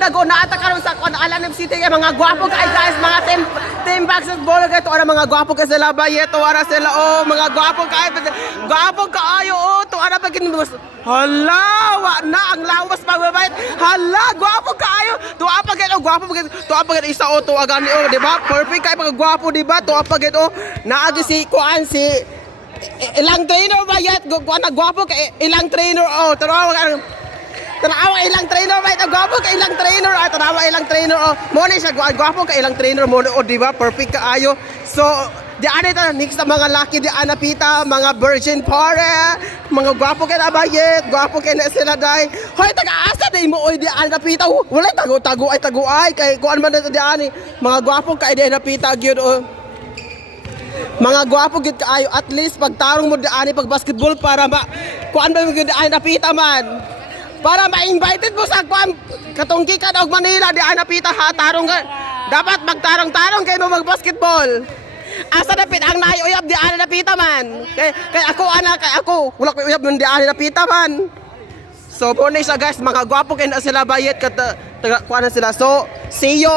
Dago na ata karon sa kon Alanam City kay mga gwapo kay guys, mga team basketball kay to ara mga gwapo kay sila bayet to ara sila oh mga gwapo kaayo oh to ara pagin hala wa na ang lawas pagbabayt hala gwapo kaayo to apa gid oh gwapo to apa gid isa oh to agani oh di ba perfect kay mga gwapo di ba to apa gid oh naagi si kuan si ilang trainer bayet kuan gwapo kay ilang trainer oh tanawa ilang trainer right gwapo ka ilang trainer tanawa ilang trainer mo ni siya gwapo ka ilang trainer mo di ba perfect kaayo so di ana ta next sa mga lucky di ana pita mga virgin pare mga gwapo kay na bayet gwapo kay na sila dai hoy taga-asa dai mo oy di ana pita wala tago ay kay kuan man di ani mga gwapo kay di na pita gyud mga gwapo gid kaayo at least pagtarong mo di ani pag basketball para kuan ba gid ana pita man para ma-invited mo sa katungkikan og Manila di napita ha tarong ka. Dapat magtarong-tarong kayo mag-basketball. Asa dapit ang nauyab di napita man. Kay ako kay ako wala ko uyab man di napita man. So bonus guys mga gwapo kay na sila bayet kat kuan sila. So see you